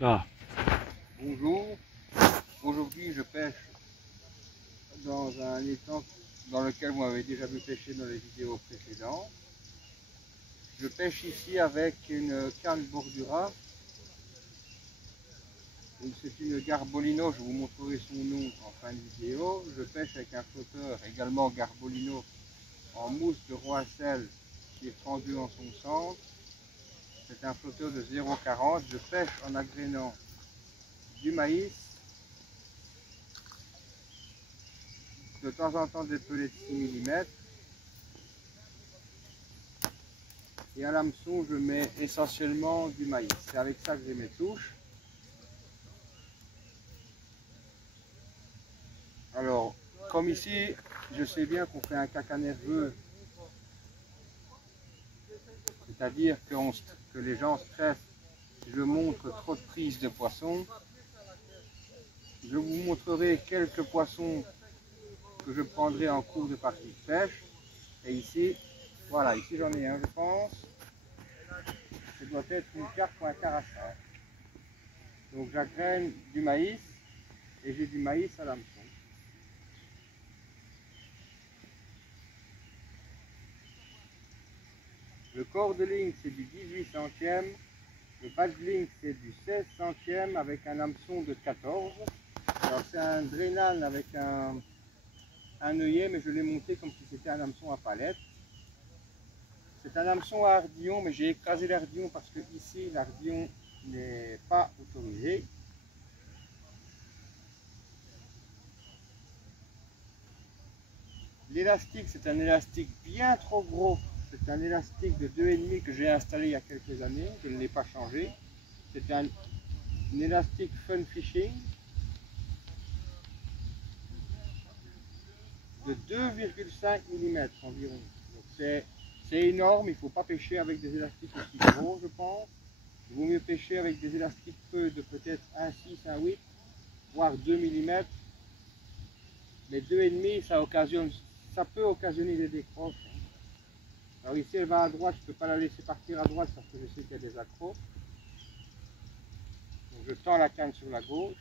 Ah, Bonjour, aujourd'hui je pêche dans un étang dans lequel vous m'avez déjà vu pêcher dans les vidéos précédentes. Je pêche ici avec une canne Bordura. C'est une Garbolino, je vous montrerai son nom en fin de vidéo. Je pêche avec un flotteur également Garbolino en mousse de Roissel qui est fendu en son centre. C'est un flotteur de 0,40. Je pêche en agrénant du maïs, de temps en temps des pelets de 6 mm. Et à l'hameçon, je mets essentiellement du maïs. C'est avec ça que j'ai mes touches. Alors, comme ici, je sais bien qu'on fait un caca nerveux, c'est-à-dire que les gens stressent si je montre trop de prises de poissons. Je vous montrerai quelques poissons que je prendrai en cours de partie de pêche. Et ici, voilà, ici j'en ai un, je pense. Ce doit être une carpe ou un carassin. Donc j'agrène du maïs et j'ai du maïs à l'hameçon. Le corps de ligne c'est du 18 centièmes, le bas de ligne c'est du 16 centièmes avec un hameçon de 14. Alors c'est un Drenan avec un œillet, mais je l'ai monté comme si c'était un hameçon à palette. C'est un hameçon à ardillon, mais j'ai écrasé l'ardillon parce que ici l'ardillon n'est pas autorisé. L'élastique c'est un élastique bien trop gros. C'est un élastique de 2,5 que j'ai installé il y a quelques années, je ne l'ai pas changé. C'est un élastique Fun Fishing de 2,5 mm environ. C'est énorme, il ne faut pas pêcher avec des élastiques aussi gros, je pense. Il vaut mieux pêcher avec des élastiques peu de peut-être 1,6, 1,8, voire 2 mm. Mais 2,5, ça peut occasionner des décroches. Alors ici elle va à droite, je ne peux pas la laisser partir à droite parce que je sais qu'il y a des accroches. Donc je tends la canne sur la gauche.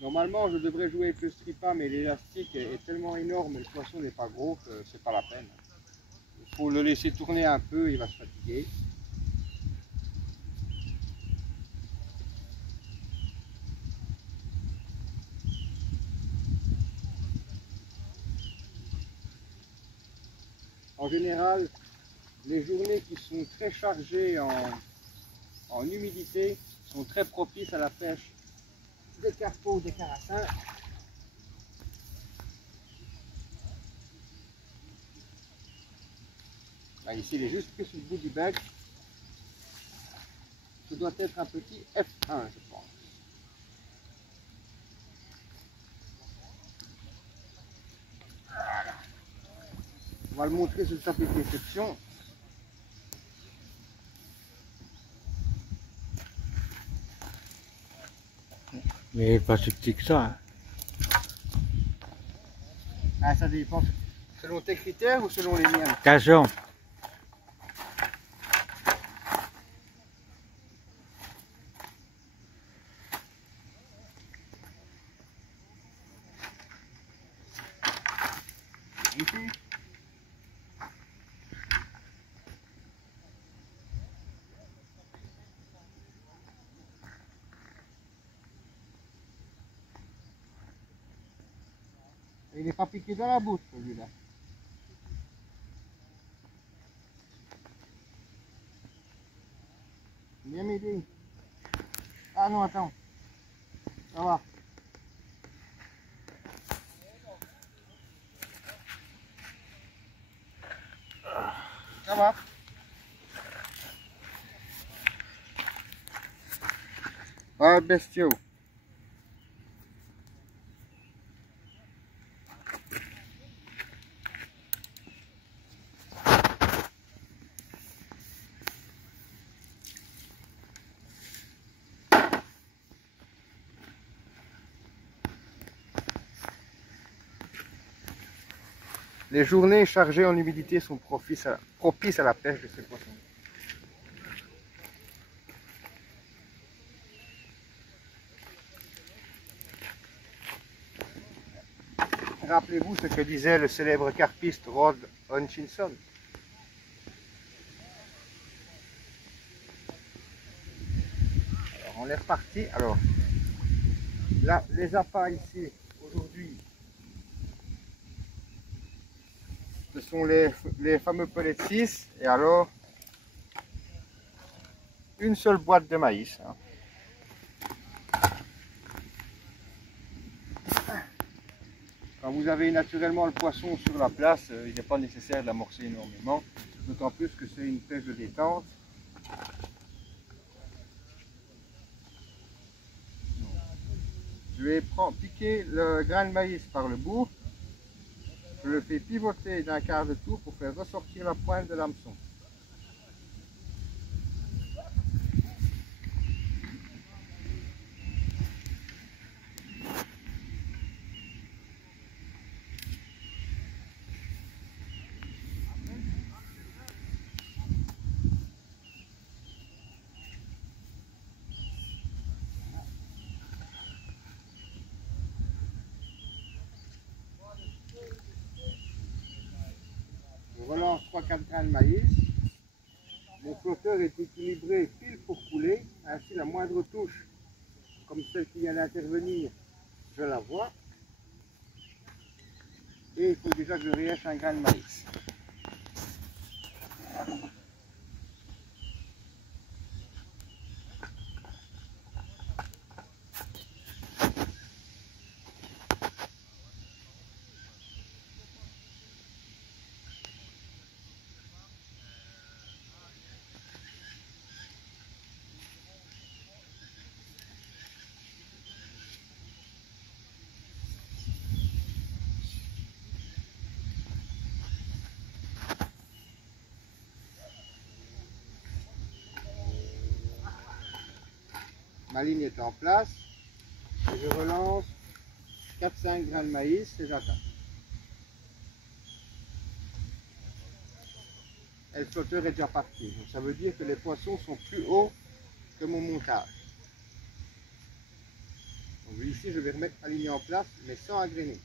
Normalement, je devrais jouer avec le stripa, mais l'élastique est tellement énorme et le poisson n'est pas gros que c'est pas la peine. Il faut le laisser tourner un peu, il va se fatiguer. En général, les journées qui sont très chargées en humidité sont très propices à la pêche des carpeaux ou des carassins. Là, ici, il est juste pris sur le bout du bec. Ce doit être un petit F1, je pense. Voilà. On va le montrer sur le tapis de déception. mais pas si petit que ça. Hein. Ah, ça dépend. Selon tes critères ou selon les miens? Occasion. Ici. Il n'est pas piqué dans la bouche celui-là. Viens m'aider. Ah non, attends. Ça va. Ça va. Ah, bestiaux. Les journées chargées en humidité sont propices à la pêche de ces poissons. rappelez-vous ce que disait le célèbre carpiste Rod Hutchinson. Alors, on est reparti. Alors, là, les appâts ici, aujourd'hui, ce sont les fameux pellets de 6. Et alors, une seule boîte de maïs. Hein. Quand vous avez naturellement le poisson sur la place, il n'est pas nécessaire de l'amorcer énormément, d'autant plus que c'est une pêche de détente. Je vais piquer le grain de maïs par le bout, je le fais pivoter d'un quart de tour pour faire ressortir la pointe de l'hameçon. Je relance 3-4 grains de maïs. Mon flotteur est équilibré pile pour couler, ainsi la moindre touche, comme celle qui vient d'intervenir, je la vois. Et il faut déjà que je réhèche un grain de maïs. Ma ligne est en place et je relance 4-5 grains de maïs et j'attends. Et le flotteur est déjà parti, donc ça veut dire que les poissons sont plus hauts que mon montage. Donc ici je vais remettre ma ligne en place mais sans agréner.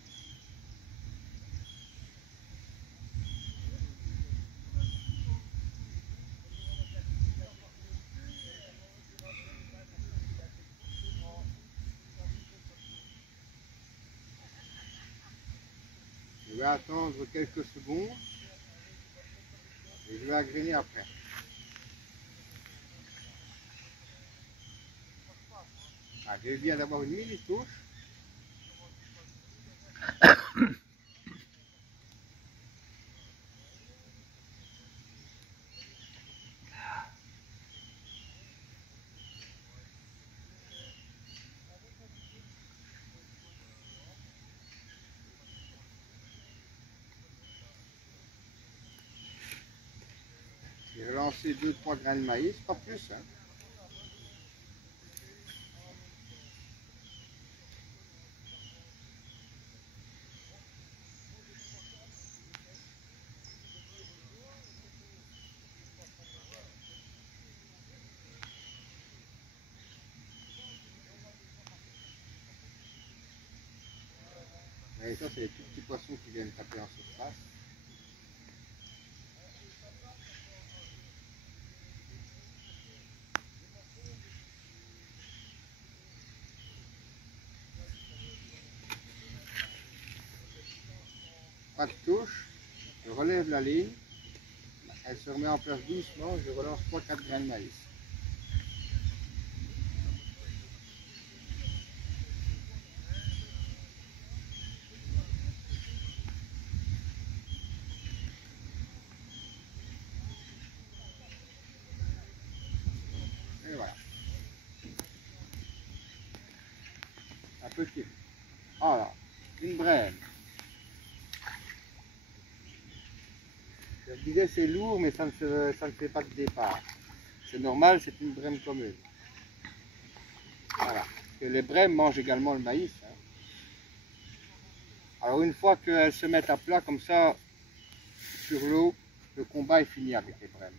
Je vais attendre quelques secondes et je vais agréner après. Ah, je viens d'avoir une mini touche. J'ai relancé 2-3 grains de maïs, pas plus. Hein. Et ça, c'est les tout petits poissons qui viennent taper en surface. Pas de touche, je relève la ligne, elle se remet en place doucement, je relance 3-4 grains de maïs. Et voilà. Un petit. Voilà, une brème. Je disais c'est lourd, mais ça ne fait pas de départ. C'est normal, c'est une brème commune. Voilà. Parce que les brèmes mangent également le maïs. Hein. Alors une fois qu'elles se mettent à plat comme ça, sur l'eau, le combat est fini avec les brèmes.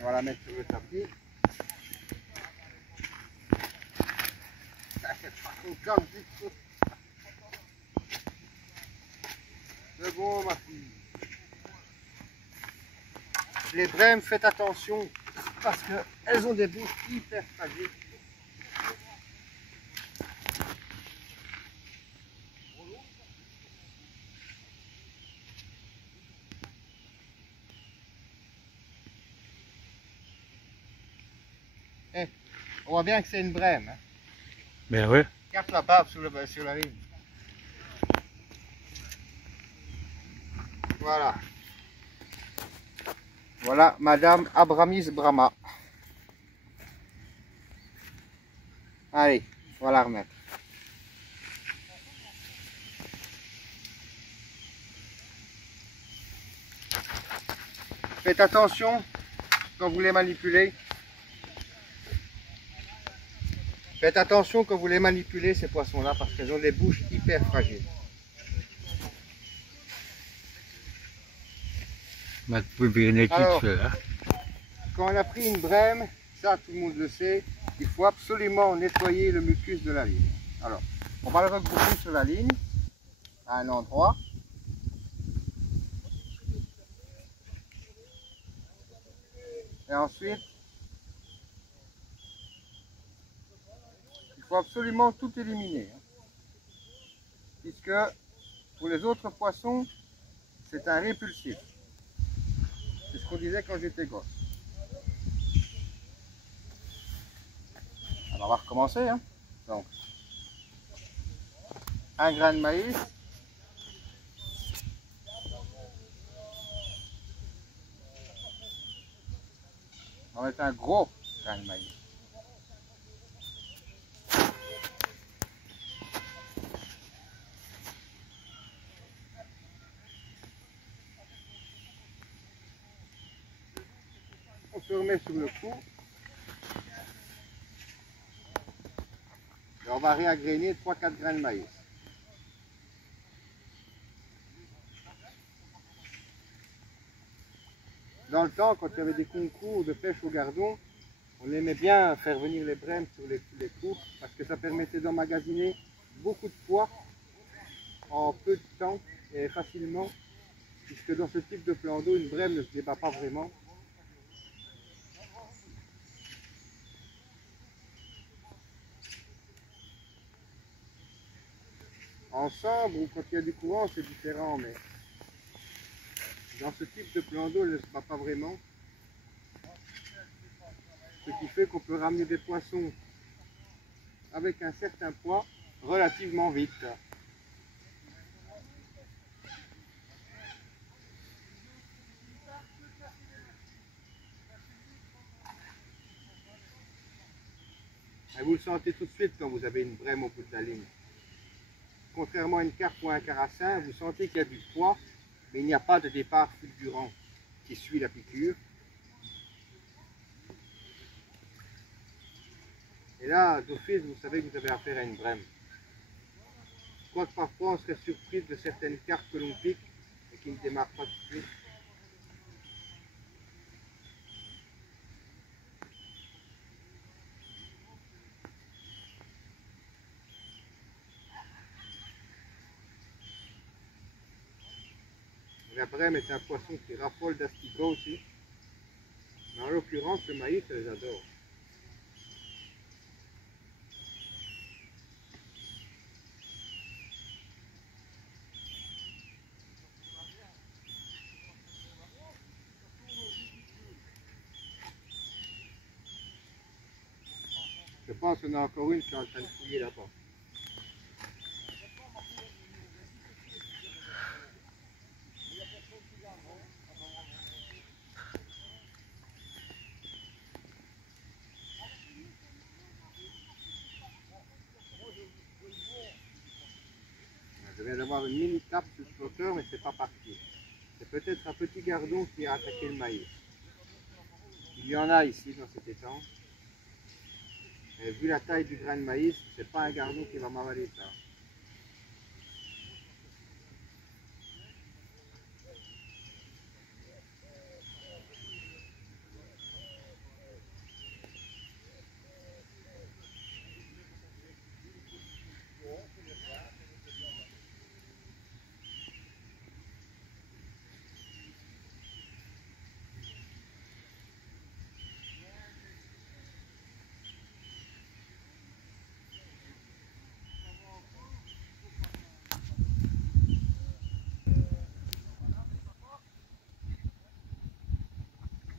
On va la mettre sur le tapis. On casse vite. C'est bon, ma fille. Les brèmes, faites attention parce qu'elles ont des bouches hyper fragiles. Eh, on voit bien que c'est une brème. Hein. Ben oui. Carte la barbe sur la ligne. Voilà. Voilà Madame Abramis Brahma. Allez, on va la remettre. Faites attention quand vous les manipulez. Faites attention quand vous les manipulez, ces poissons-là, parce qu'elles ont des bouches hyper fragiles. Mettre plus bien équipe, Alors, là. Quand on a pris une brème, ça tout le monde le sait, il faut absolument nettoyer le mucus de la ligne. Alors, on va le regrouper sur la ligne, à un endroit. Et ensuite, il faut absolument tout éliminer. Puisque pour les autres poissons, c'est un répulsif. C'est ce qu'on disait quand j'étais gosse. Alors on va recommencer. Hein. Donc, un grain de maïs. On va mettre un gros grain de maïs. On se remet sur le coup. Et on va réagréner 3-4 grains de maïs. Dans le temps, quand il y avait des concours de pêche au gardon, on aimait bien faire venir les brèmes sur les coups parce que ça permettait d'emmagasiner beaucoup de poids en peu de temps et facilement, puisque dans ce type de plan d'eau, une brème ne se débat pas vraiment. En sambre ou quand il y a du courant, c'est différent, mais dans ce type de plan d'eau, elle ne se bat pas vraiment. Ce qui fait qu'on peut ramener des poissons avec un certain poids relativement vite. Et vous le sentez tout de suite quand vous avez une brème au bout de la ligne. Contrairement à une carpe ou à un carassin, vous sentez qu'il y a du poids, mais il n'y a pas de départ fulgurant qui suit la piqûre. Et là, d'office, vous savez que vous avez affaire à une brème. Quoique parfois on serait surpris de certaines carpes que l'on pique et qui ne démarrent pas tout de suite. La brème est un poisson qui raffole d'asticots aussi. Mais en l'occurrence, le maïs, elle les adore. Je pense qu'on a encore une qui est en train de fouiller là-bas. Je viens d'avoir une mini tape sur le flotteur, mais c'est pas parti. C'est peut-être un petit gardon qui a attaqué le maïs. Il y en a ici dans cet étang. Et vu la taille du grain de maïs, c'est pas un gardon qui va m'avaler ça.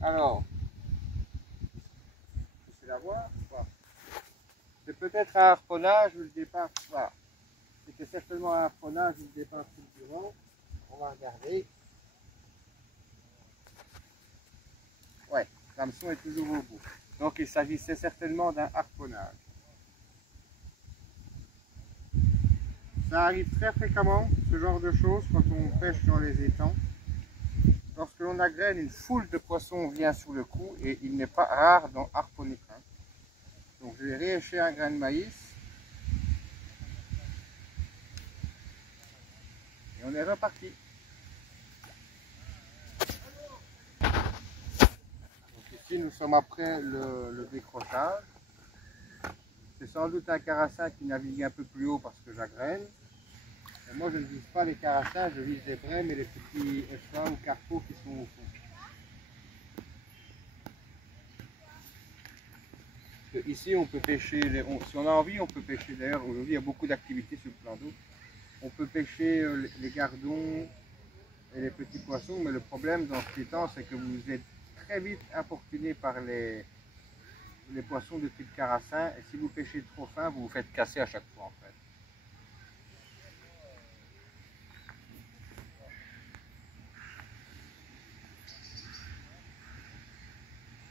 Alors, c'est la voir ou pas? C'est peut-être un harponnage ou le départ. Voilà. C'était certainement un harponnage ou le départ fulgurant. On va regarder. Ouais, l'hameçon est toujours au bout. Donc il s'agissait certainement d'un harponnage. Ça arrive très fréquemment, ce genre de choses, quand on pêche dans les étangs. Lorsque l'on agrène, une foule de poissons vient sur le coup et il n'est pas rare d'en harponner un. Donc je vais réécher un grain de maïs. Et on est reparti. Donc ici nous sommes après le décrochage. C'est sans doute un carassin qui navigue un peu plus haut parce que j'agrène. Et moi je ne vise pas les carassins, je vise les brèmes et les petits essaims ou carpeaux qui sont au fond. Ici on peut pêcher, si on a envie on peut pêcher, d'ailleurs aujourd'hui il y a beaucoup d'activités sur le plan d'eau. On peut pêcher les gardons et les petits poissons, mais le problème dans ce étang c'est que vous êtes très vite importuné par les poissons de type carassin, et si vous pêchez trop fin, vous vous faites casser à chaque fois en fait.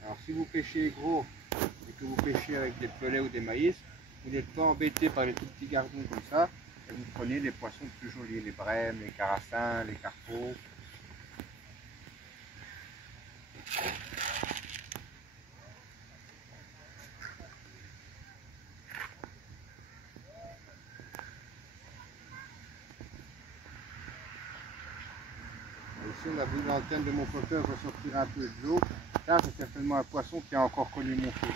Alors si vous pêchez gros et que vous pêchez avec des pelets ou des maïs, vous n'êtes pas embêté par les tout petits gardons comme ça, et vous prenez des poissons plus jolis, les brèmes, les carassins, les carpeaux. Ici on a vu l'antenne de mon flotteur ressortir un peu de l'eau. Ça c'est certainement un poisson qui a encore connu mon feu.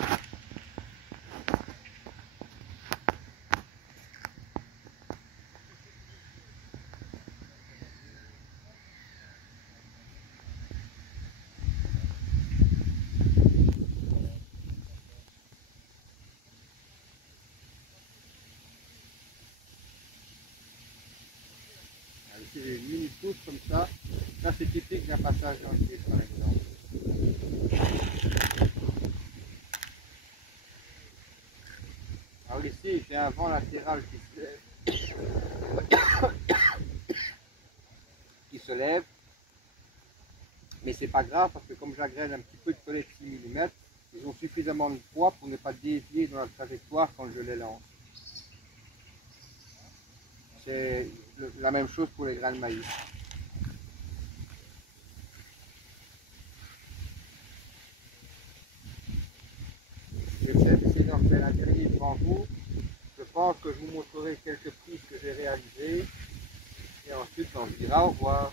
Ici j'ai une mini pousse comme ça. Ça c'est typique d'un passage dans le fil par exemple. Alors ici j'ai un vent latéral qui se lève. Mais c'est pas grave parce que comme j'agrène un petit peu de pellet de 6 mm, ils ont suffisamment de poids pour ne pas dévier dans la trajectoire quand je les lance. C'est la même chose pour les grains de maïs. Je vais essayer d'en faire un dernier devant vous. Je pense que je vous montrerai quelques prises que j'ai réalisées. Et ensuite on se dira au revoir.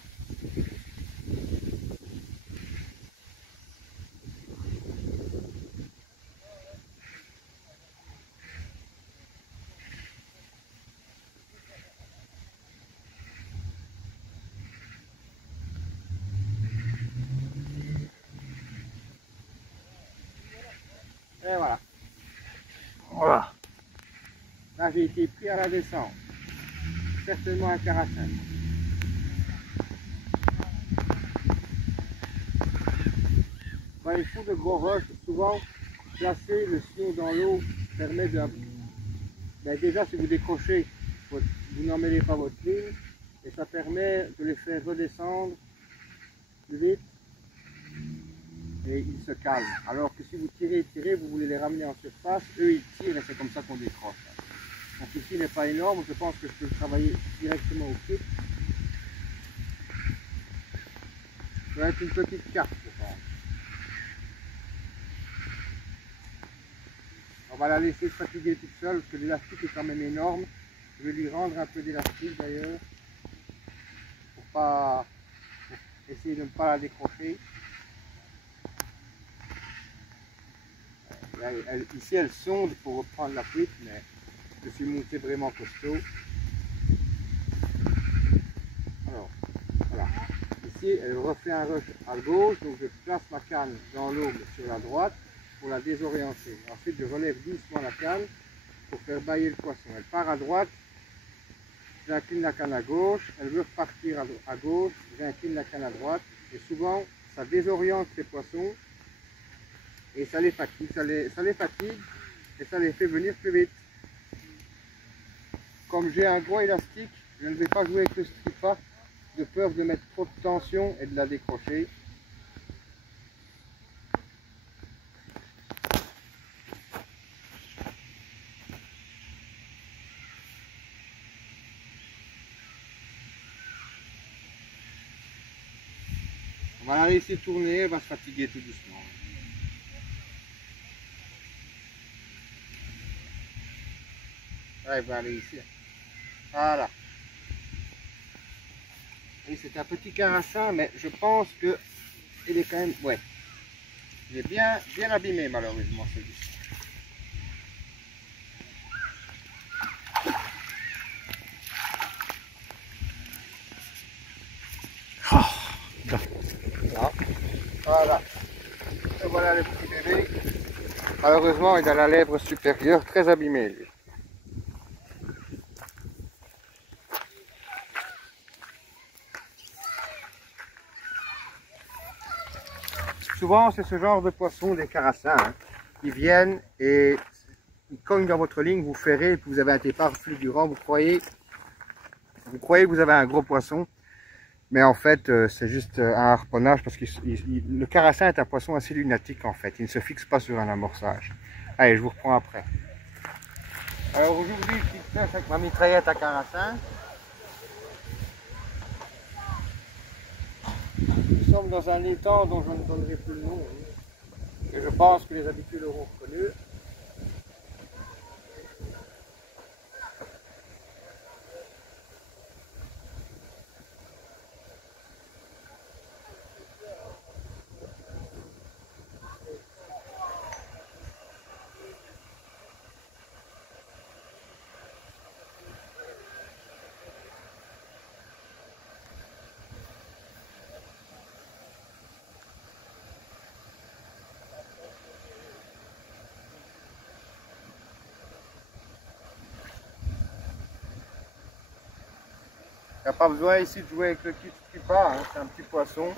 Et voilà. Voilà. Là j'ai été pris à la descente. Certainement un carassin. Quand il faut de gros roches, souvent placer le sillon dans l'eau permet de... Ben déjà si vous décrochez, vous n'emmêlez pas votre ligne et ça permet de les faire redescendre plus vite et ils se calment. Alors que si vous tirez, vous voulez les ramener en surface, eux ils tirent et c'est comme ça qu'on décroche. Donc ici il n'est pas énorme, je pense que je peux le travailler directement au pied. Ça va être une petite carte je pense. On va la laisser se fatiguer toute seule parce que l'élastique est quand même énorme. Je vais lui rendre un peu d'élastique d'ailleurs pour essayer de ne pas la décrocher. Ici elle sonde pour reprendre la fuite, mais je suis monté vraiment costaud. Alors voilà. Ici elle refait un rush à gauche, donc je place ma canne dans l'eau sur la droite pour la désorienter. Ensuite je relève doucement la canne pour faire bâiller le poisson. Elle part à droite, j'incline la canne à gauche, elle veut repartir à gauche, j'incline la canne à droite, et souvent ça désoriente les poissons et ça les fatigue, ça les fatigue et ça les fait venir plus vite. Comme j'ai un gros élastique, je ne vais pas jouer avec le strippa de peur de mettre trop de tension et de la décrocher. On va la laisser tourner, elle va se fatiguer tout doucement. Là, elle va aller ici. Voilà. Et c'est un petit carassin, mais je pense que il est quand même, ouais, il est bien abîmé malheureusement celui-ci. Là. Voilà. Et voilà le petit bébé. Malheureusement, il a la lèvre supérieure très abîmée, lui. Souvent, c'est ce genre de poissons, des carassins, hein. Ils viennent et ils cognent dans votre ligne, vous ferrez, puis vous avez un départ fulgurant, vous croyez que vous avez un gros poisson, mais en fait, c'est juste un harponnage parce que le carassin est un poisson assez lunatique en fait, il ne se fixe pas sur un amorçage. Allez, je vous reprends après. Alors aujourd'hui, je suis avec ma mitraillette à carassin. Nous sommes dans un étang dont je ne donnerai plus le nom, et je pense que les habitués l'auront reconnu. Il n'y a pas besoin ici de jouer avec le kit strippa, hein, c'est un petit poisson.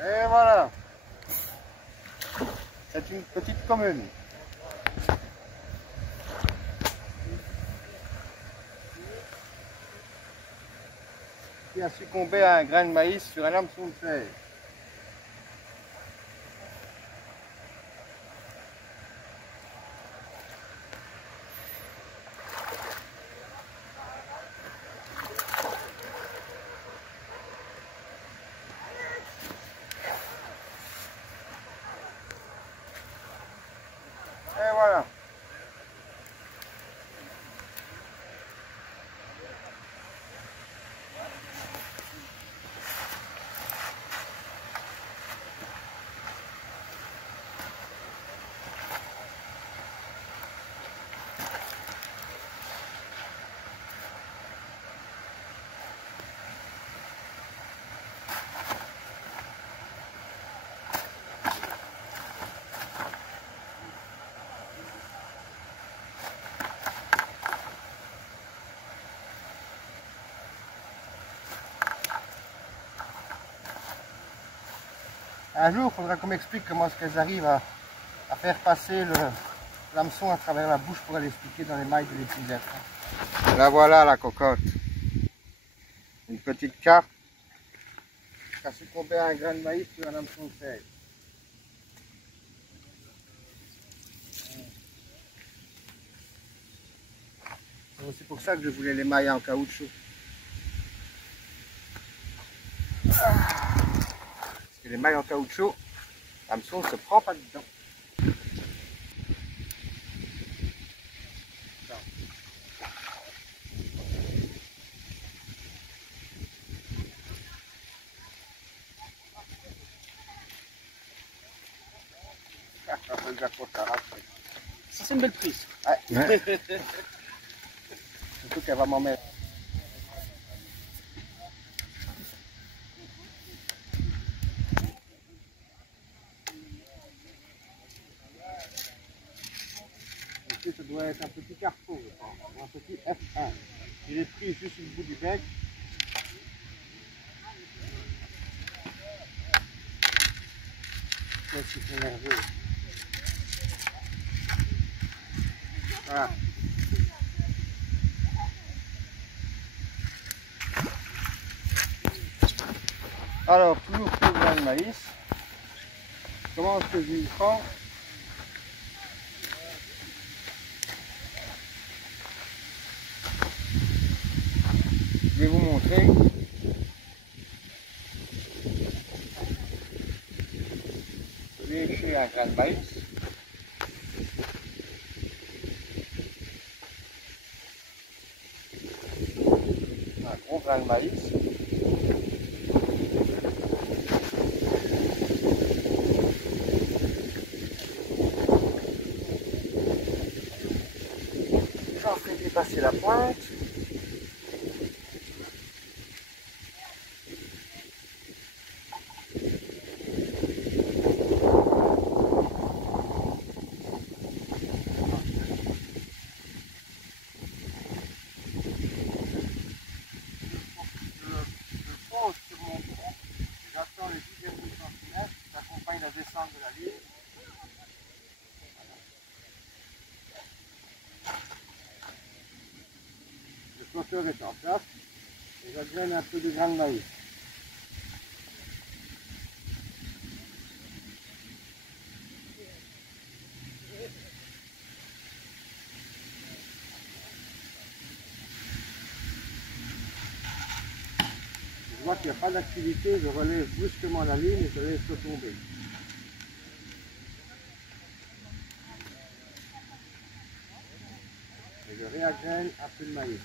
Et voilà, c'est une petite commune. Qui a succombé à un grain de maïs sur un hameçon de fer. Et voilà. Un jour, il faudra qu'on m'explique comment est-ce qu'elles arrivent à faire passer l'hameçon à travers la bouche pour aller expliquer dans les mailles de l'épisode. La voilà la cocotte. Une petite carpe qui a succombé à un grain de maïs sur un hameçon de fer. C'est aussi pour ça que je voulais les mailles en caoutchouc. Parce que les mailles en caoutchouc, l'hameçon ne se prend pas dedans. Ça, c'est une belle prise. Ouais. Surtout qu'elle va m'en mettre. doit être un petit carrefour, je pense, ou un petit F1. Il est pris juste au bout du bec. Qu'est-ce qu'ils sont nerveux. Voilà. Alors, toujours pour le grain de maïs. Comment est-ce que je le prends? Je vais vous montrer. Je vais lécher un grain de maïs. Un gros grain de maïs. J'en fais dépasser la pointe. J'attends les 10 cm, j'accompagne la descente de la ligne. Le flotteur est en place et j'adjoigne un peu de grain de maïs. Je vois qu'il n'y a pas d'activité, je relève brusquement la ligne et je laisse retomber. Et je réagrène un peu de maïs.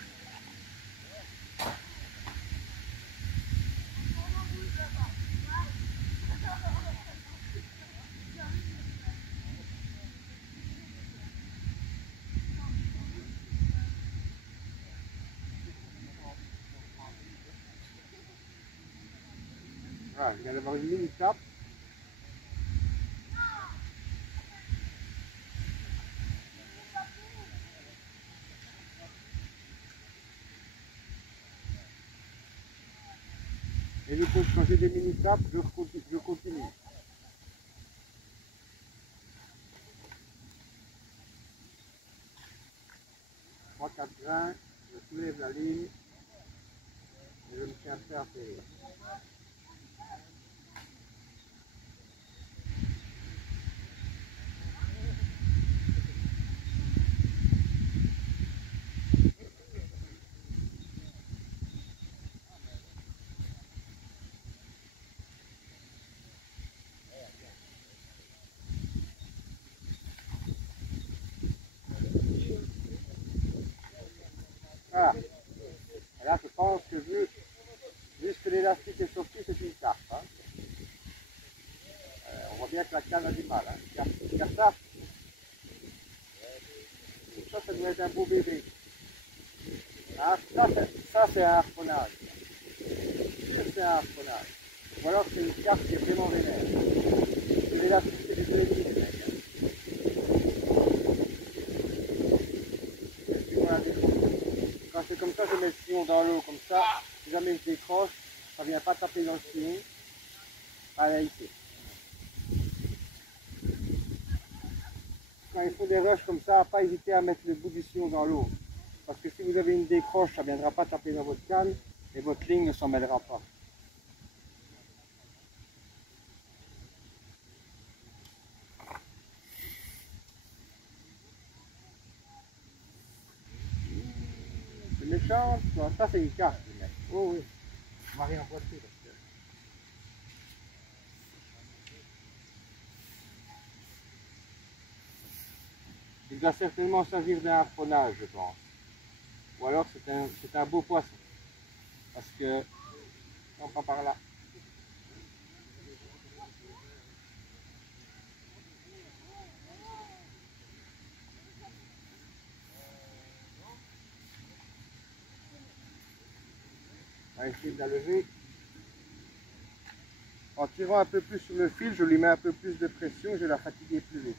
Voilà, je viens d'avoir une mini-tape. Et du coup, quand j'ai des mini-tapes, je continue. Trois, quatre grains, je soulève la ligne et je me tiens prêt à atterrir. Voilà. Et là, je pense que vu ce que l'élastique est sorti, c'est une carpe. Hein. On voit bien que la canne a du mal. Hein. Regarde ça. Ça doit être un beau bébé. Ah, ça c'est un harponnage. Ça, c'est un harponnage. Ou alors c'est une carpe qui est vraiment vénère. L'élastique, c'est du blé, les mecs. Quand c'est comme ça, je mets le sillon dans l'eau, comme ça, si jamais je décroche, ça ne vient pas taper dans le sillon. Allez, ici. Quand ils font des rushs comme ça, pas hésiter à mettre le bout du sillon dans l'eau. Parce que si vous avez une décroche, ça ne viendra pas taper dans votre canne et votre ligne ne s'en mêlera pas. C'est méchant, toi. Ça c'est une carte, les mecs. Oh oui. On va rien pointer parce que... Il doit certainement s'agir d'un harponnage, je pense. Ou alors c'est un beau poisson. Parce que... On prend par là. On va essayer de la lever. En tirant un peu plus sur le fil, je lui mets un peu plus de pression, je vais la fatiguer plus vite.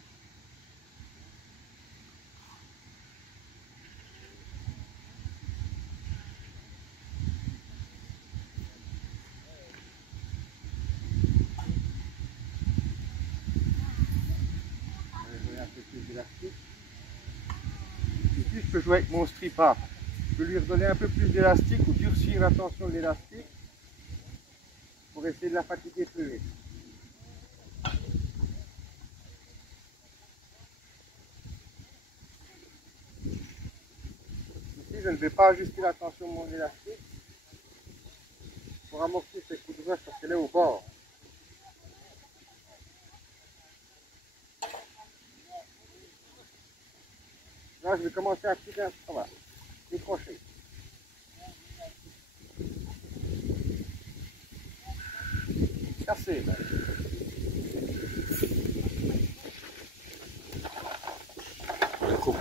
peux jouer avec mon strip-up. Je peux lui redonner un peu plus d'élastique ou durcir la tension de l'élastique pour essayer de la fatiguer plus vite. Ici, je ne vais pas ajuster la tension de mon élastique pour amortir ces coups de rush parce qu'elle est au bord. Là, je vais commencer à tirer un peu. Voilà, décrocher. Casser. Le coup.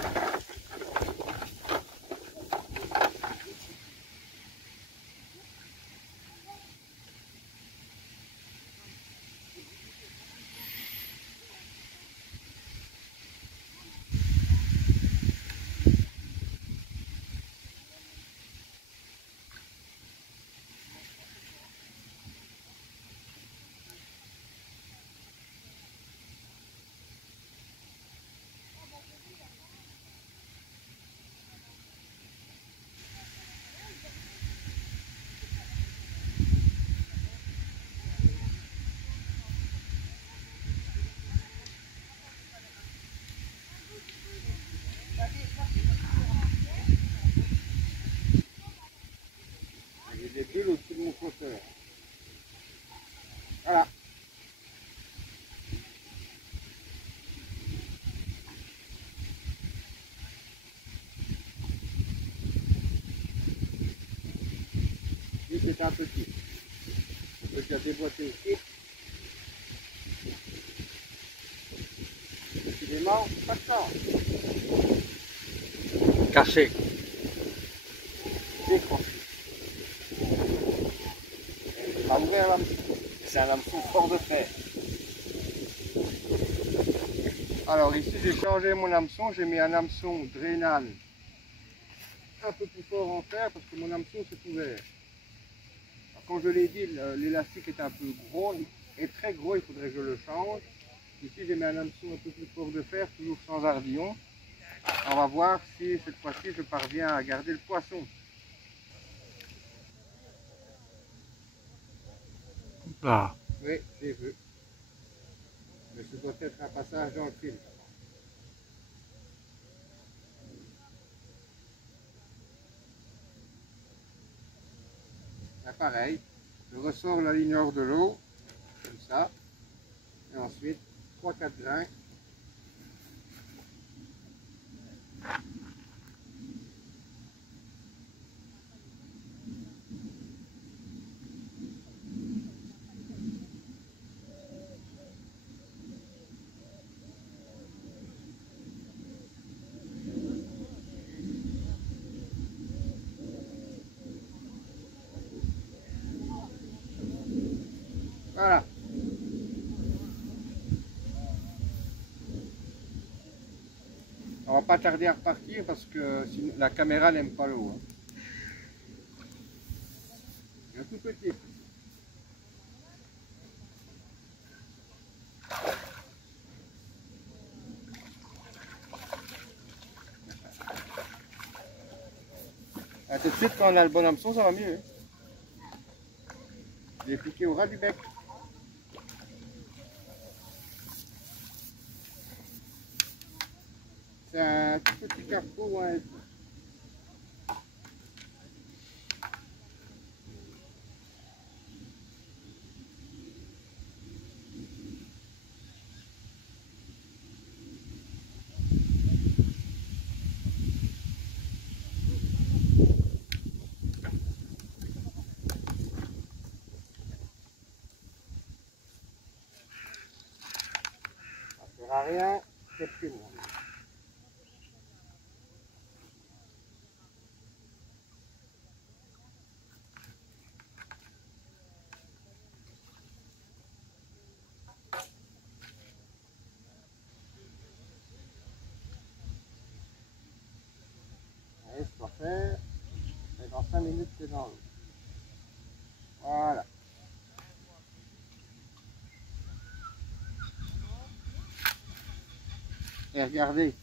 J'ai des bulles au-dessus de mon flotteur. Voilà. Lui, c'est un petit. On peut déjà déboîter ici. Décidément, pas de chance. Caché. Décroché. On va ouvrir l'hameçon. C'est un hameçon fort de fer. Alors ici, j'ai changé mon hameçon. J'ai mis un hameçon Drenan un peu plus fort en fer parce que mon hameçon s'est ouvert. Alors, comme je l'ai dit, l'élastique est un peu gros, est très gros, il faudrait que je le change. Ici, j'ai mis un hameçon un peu plus fort de fer, toujours sans ardillon. On va voir si cette fois-ci je parviens à garder le poisson. Ah. Oui, j'ai vu. Mais ce doit être un passage dans le film. Là, pareil, je ressors la ligne hors de l'eau, comme ça. Et ensuite, 3-4 grains. Voilà. On va pas tarder à repartir parce que la caméra n'aime pas l'eau. Hein. Il est tout petit. Ah, tout de suite, quand on a le bon hameçon, ça va mieux. Hein. Je l'ai piqué au ras du bec. C'est un tout petit carrefour. Hein. Ça ne sert à rien, c'est plus moi. Allez, je dois faire. Et dans 5 minutes, c'est dans l'eau. Voilà. Et regardez.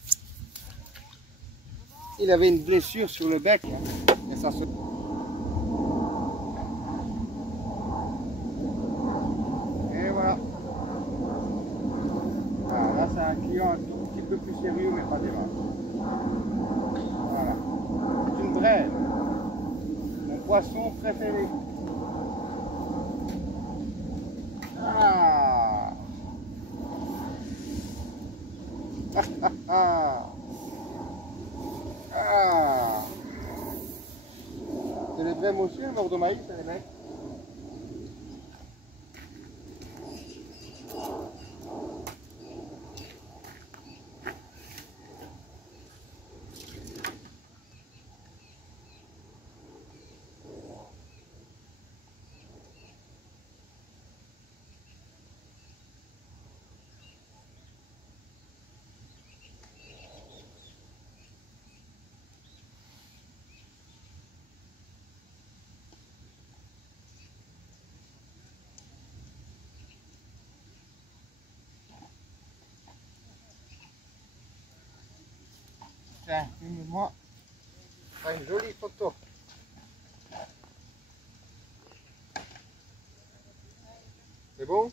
il avait une blessure sur le bec. Et ça se... Et voilà. Ah, là, c'est un client un tout petit peu plus sérieux, mais pas des masses. Voilà. C'est une brève. Mon poisson préféré. Ah. Ah. C'est les brèmes aussi, le mort de maïs, les mecs. Tiens, filme-moi. C'est une jolie photo. C'est bon?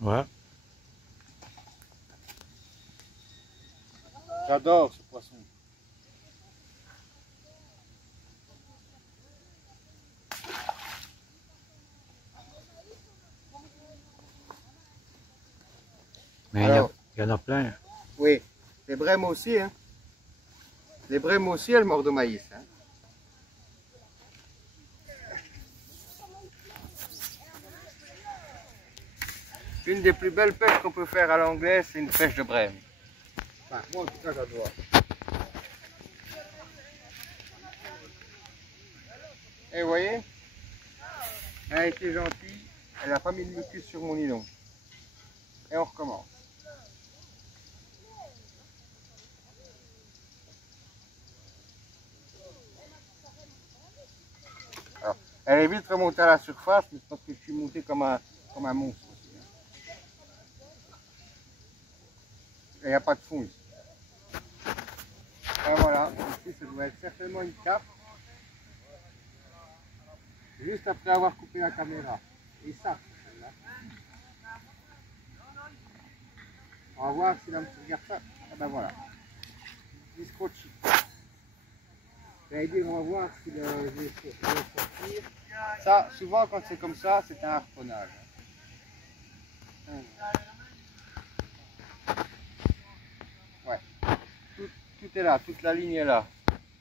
Ouais. J'adore ce poisson. Mais Alors, il y en a plein. oui, les brèmes aussi, hein. Les brèmes aussi, elles mordent au maïs. Hein. Une des plus belles pêches qu'on peut faire à l'anglaise, c'est une pêche de brème. Enfin, moi en tout cas, j'adore. Et vous voyez, elle a été gentille, elle n'a pas mis de mucus sur mon nylon. Et on recommence. Alors, elle est vite remontée à la surface, mais c'est parce que je suis monté comme un monstre aussi. Hein. Et il n'y a pas de fond ici. Et voilà, ici ça doit être certainement une carpe. Juste après avoir coupé la caméra. Et ça, celle-là. On va voir si l'homme se regarde ça. Ah ben voilà. Il scotché. J'allais dire, on va voir si je vais sortir. Ça, souvent quand c'est comme ça, c'est un harponnage. Ouais. Tout est là, toute la ligne est là.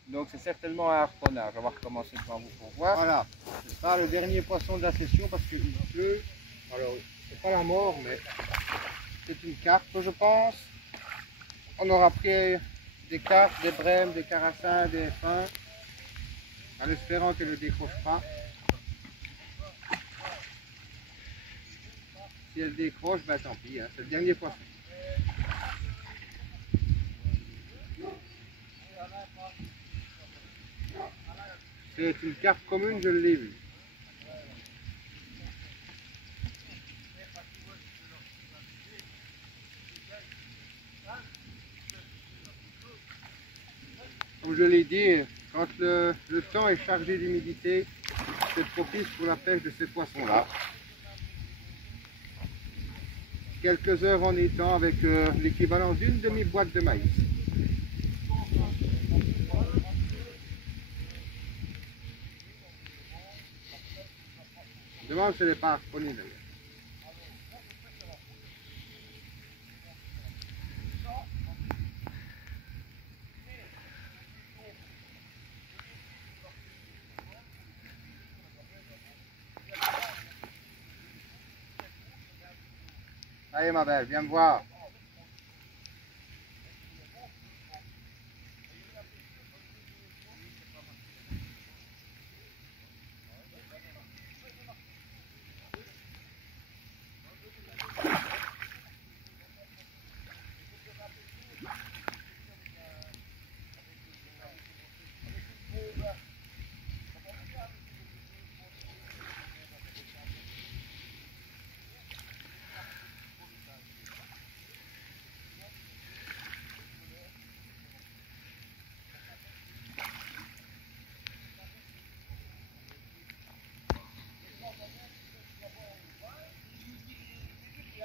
Donc c'est certainement un harponnage. On va recommencer devant vous pour voir. Voilà. Ce sera le dernier poisson de la session parce qu'il pleut. Alors, c'est pas la mort, mais c'est une carpe, je pense. On aura pris des carpes, des brèmes, des carassins, des fins, en espérant qu'elle ne décroche pas. Si elle décroche, ben tant pis, hein, c'est le dernier poisson. C'est une carpe commune, je l'ai vue. Comme je l'ai dit, quand le temps est chargé d'humidité, c'est propice pour la pêche de ces poissons-là. Quelques heures en étang avec l'équivalent d'une demi-boîte de maïs. Je demande si elle n'est pas harponnée d'ailleurs. Allez ma belle, viens me voir.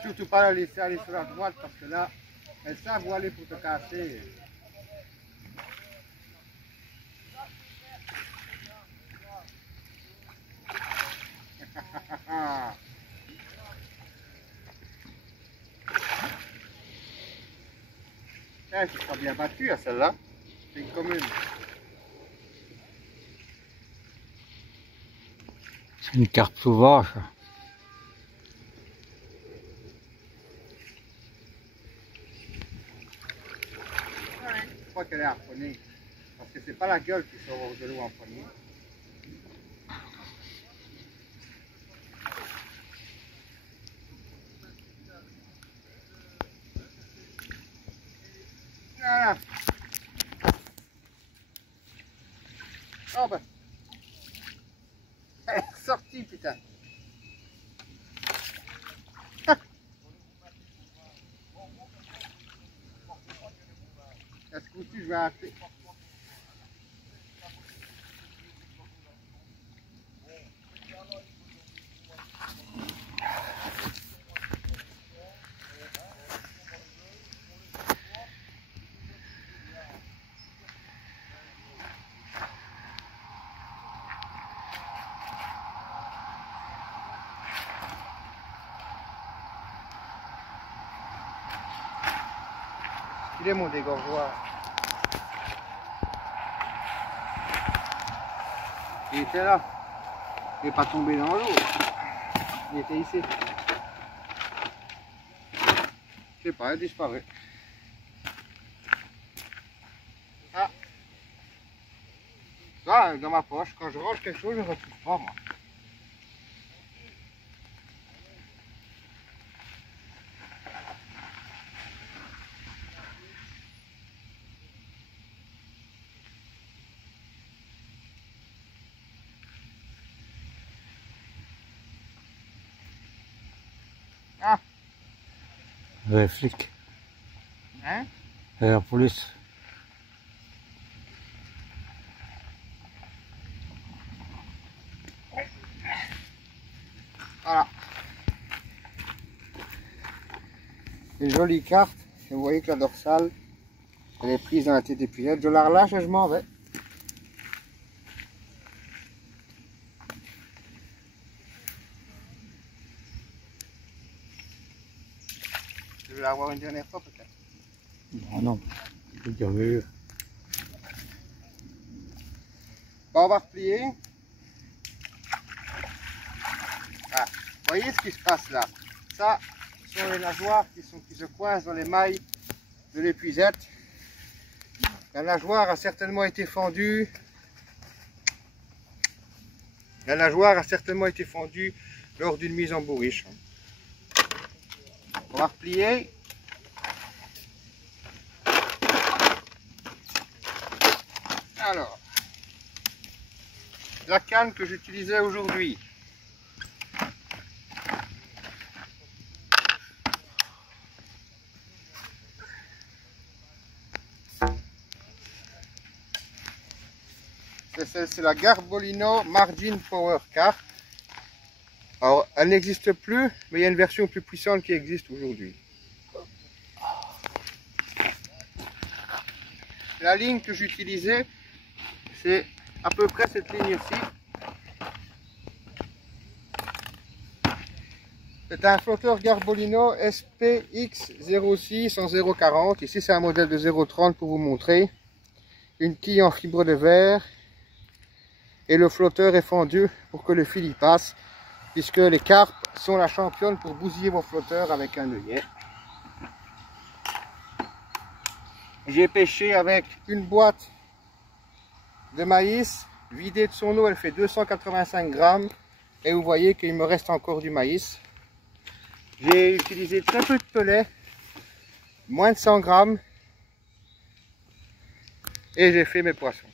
surtout pas la laisser aller sur la droite parce que là, elles savent où aller pour te casser. Eh, tu seras bien battu à celle-là. C'est une commune. C'est une carpe sauvage. Je crois qu'elle est harponnée. Parce que c'est pas la gueule qui sort hors de l'eau en premier. Voilà. Oh ben. Elle est sortie, putain. Est-ce que je vais arrêter? Il est mon dégorgeoir. Il était là. Il n'est pas tombé dans l'eau. Il était ici. Je sais pas, il a disparu. Ah. Là, dans ma poche, quand je range quelque chose, je ne retrouve pas moi. Ah. Les flics. Hein? Et la police. Voilà. Une jolie carte. Et vous voyez que la dorsale, elle est prise dans la tête d'épuisette. Je la relâche et je m'en vais. Je vais la voir une dernière fois peut-être. Non, non. C'est déjà vu. Bon, on va replier. Ah, vous voyez ce qui se passe là? Ça, ce sont les nageoires qui se coincent dans les mailles de l'épuisette. La nageoire a certainement été fendue. La nageoire a certainement été fendue lors d'une mise en bourriche. On va replier. Alors, la canne que j'utilisais aujourd'hui. C'est la Garbolino Margin Power Carp. Alors, elle n'existe plus, mais il y a une version plus puissante qui existe aujourd'hui. La ligne que j'utilisais, c'est à peu près cette ligne-ci. C'est un flotteur Garbolino SPX06 en 0,40. Ici, c'est un modèle de 0,30 pour vous montrer. Une quille en fibre de verre. Et le flotteur est fendu pour que le fil y passe, puisque les carpes sont la championne pour bousiller vos flotteurs avec un œillet. J'ai pêché avec une boîte de maïs vidée de son eau, elle fait 285 grammes et vous voyez qu'il me reste encore du maïs. J'ai utilisé très peu de pelets, moins de 100 grammes, et j'ai fait mes poissons.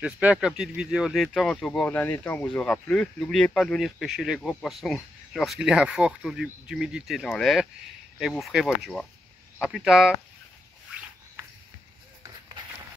J'espère que la petite vidéo détente au bord d'un étang vous aura plu. N'oubliez pas de venir pêcher les gros poissons lorsqu'il y a un fort taux d'humidité dans l'air et vous ferez votre joie. A plus tard.